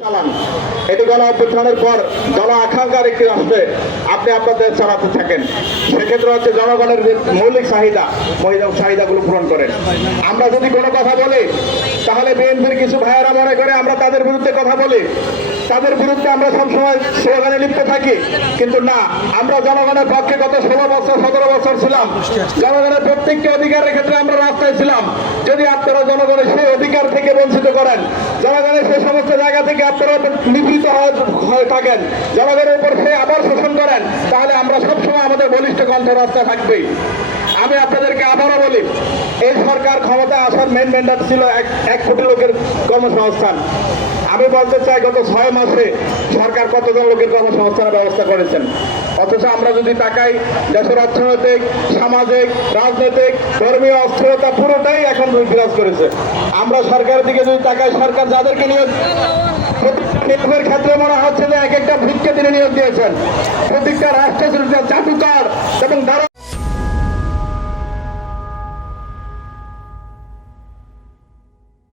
চালান। এটি গণ অভ্যুত্থানের পর গণ আকাঙ্ক্ষার একটি রাষ্ট্রে আপনি আপনাদের চালাতে থাকেন, সেক্ষেত্রে হচ্ছে জনগণের যে মৌলিক চাহিদাগুলো পূরণ করেন। আমরা যদি কোনো কথা বলি তাহলে বিএনপির কিছু ভাইয়েরা মনে করে আমরা তাদের বিরুদ্ধে কথা বলি, তাদের বিরুদ্ধে আমরা সবসময় স্লোগানে লিপ্ত থাকি, কিন্তু না, আমরা জনগণের পক্ষে গত 16 বছর 17 বছর ছিলাম। জনগণের প্রত্যেকটি অধিকারের ক্ষেত্রে আমরা রাস্তায় ছিলাম। যদি আপনারা জনগণের সেই অধিকার থেকে বঞ্চিত করেন, জনগণের সেই সমস্ত জায়গা থেকে আপনারা নিবৃত হয়ে থাকেন, জনগণের উপর সে আবার শোষণ করেন, তাহলে আমরা সবসময় আমাদের বলিষ্ঠ কণ্ঠ রাস্তায় থাকবেই। আমি আপনাদেরকে আবারও বলি, এই সরকার ক্ষমতায় আসার মেন ম্যান্ডেট ছিল 1 কোটি লোকের কর্মসংস্থান। আমি বলতে চাই গত 6 মাসে সরকার কতজন লোকের কর্মসংস্থানের ব্যবস্থা করেছেন। অথচ আমরা যদি তাকাই, দেশের অর্থনৈতিক, সামাজিক, রাজনৈতিক, ধর্মীয় অস্থিরতা পুরোটাই এখন বিরাজ করেছে। আমরা সরকারের দিকে যদি তাকাই, সরকার যাদেরকে নিয়োগের ক্ষেত্রে মনে হচ্ছে যে এক একটা ভিক্ষে তিনি নিয়োগ দিয়েছেন। প্রত্যেকটা রাষ্ট্রের জাদুকর এবং